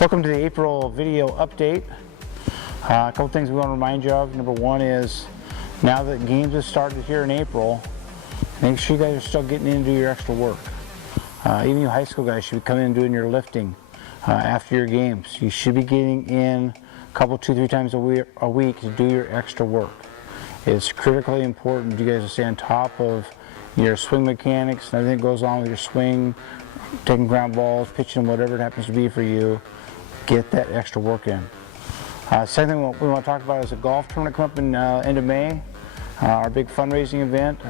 Welcome to the April video update. A couple things we want to remind you of. Number one is, now that games have started here in April, make sure you guys are still getting in to do your extra work. Even you high school guys should be coming in and doing your lifting after your games. You should be getting in a couple, 2-3 times a week to do your extra work. It's critically important you guys to stay on top of your swing mechanics and everything that goes on with your swing, taking ground balls, pitching, whatever it happens to be for you. Get that extra work in. Second thing we want to talk about is a golf tournament coming up in end of May, our big fundraising event.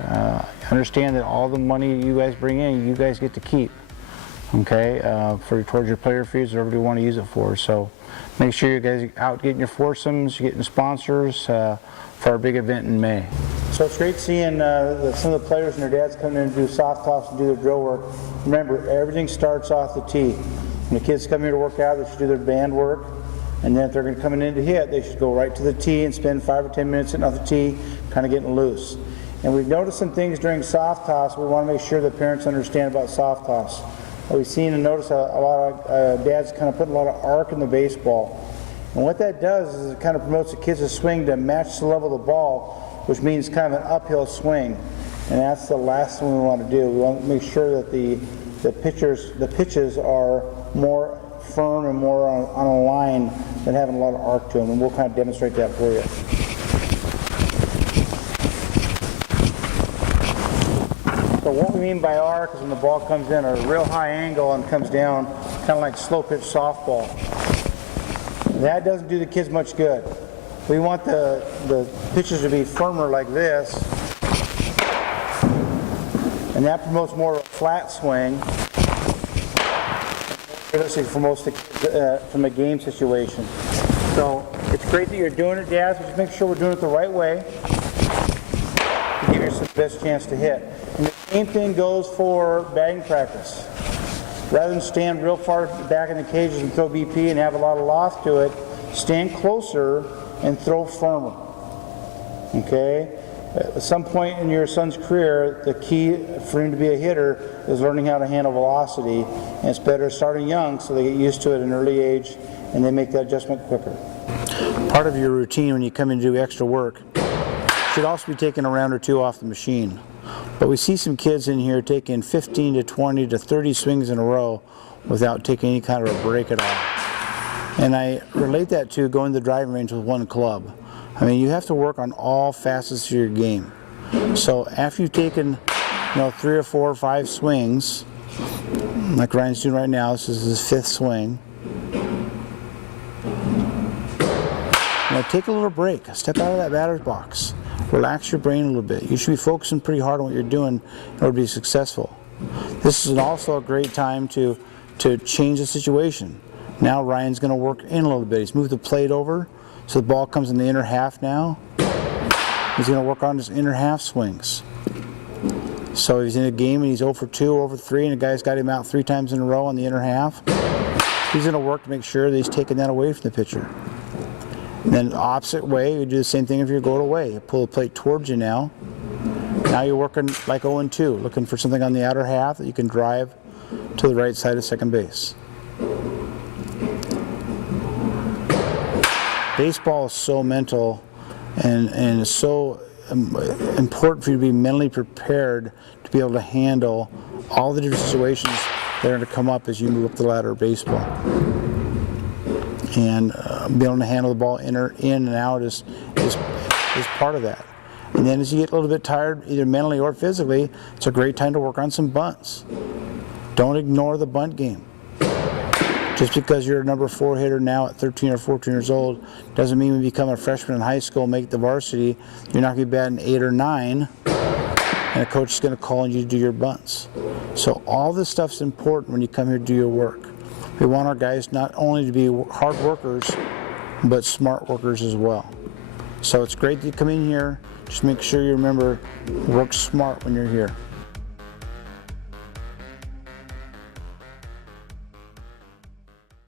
Understand that all the money you guys bring in, you guys get to keep. Okay, towards your player fees, whatever you want to use it for. So make sure you guys are out getting your foursomes, getting sponsors for our big event in May. So it's great seeing some of the players and their dads come in and do soft toss and do their drill work. Remember, everything starts off the tee. When the kids come here to work out, they should do their band work. And then if they're going to come in to hit, they should go right to the tee and spend 5 or 10 minutes sitting off the tee, kind of getting loose. And we've noticed some things during soft toss. We want to make sure that parents understand about soft toss. We've seen and noticed a lot of dads kind of put a lot of arc in the baseball. And what that does is it kind of promotes the kids' swing to match the level of the ball, which means kind of an uphill swing. And that's the last thing we want to do. We want to make sure that the pitches are more firm and more on a line than having a lot of arc to them. And we'll kind of demonstrate that for you. So what we mean by arc is when the ball comes in at a real high angle and comes down, kind of like slow pitch softball. That doesn't do the kids much good. We want the pitches to be firmer like this, and that promotes more of a flat swing, realistic for most of the kids from a game situation. So it's great that you're doing it, dads, but just make sure we're doing it the right way to give yourself the best chance to hit. And the same thing goes for batting practice. Rather than stand real far back in the cages and throw BP and have a lot of loft to it, stand closer and throw firmer. Okay? At some point in your son's career, the key for him to be a hitter is learning how to handle velocity. And it's better starting young so they get used to it at an early age and they make that adjustment quicker. Part of your routine when you come in to do extra work should also be taking a round or two off the machine. But we see some kids in here taking 15 to 20 to 30 swings in a row without taking any kind of a break at all. And I relate that to going to the driving range with one club. I mean, you have to work on all facets of your game. So after you've taken, 3 or 4 or 5 swings, like Ryan's doing right now, this is his 5th swing. Take a little break. Step out of that batter's box. Relax your brain a little bit. You should be focusing pretty hard on what you're doing in order to be successful. This is also a great time to change the situation. Now Ryan's going to work in a little bit. He's moved the plate over so the ball comes in the inner half now. He's going to work on his inner half swings. So he's in a game and he's 0 for 2, 0 for 3, and the guy's got him out 3 times in a row on the inner half. He's going to work to make sure that he's taking that away from the pitcher. And then the opposite way, you do the same thing if you're going away. You pull the plate towards you now. Now you're working like 0 and 2, looking for something on the outer half that you can drive to the right side of second base. Baseball is so mental and it's so important for you to be mentally prepared to be able to handle all the different situations that are going to come up as you move up the ladder of baseball. And be able to handle the ball in and out is part of that. And then as you get a little bit tired, either mentally or physically, it's a great time to work on some bunts. Don't ignore the bunt game. Just because you're a number 4 hitter now at 13 or 14 years old doesn't mean when you become a freshman in high school and make the varsity, you're not going to be batting 8 or 9, and a coach is going to call on you to do your bunts. So all this stuff's important when you come here to do your work. We want our guys not only to be hard workers, but smart workers as well. So it's great that you come in here. Just make sure you remember, work smart when you're here.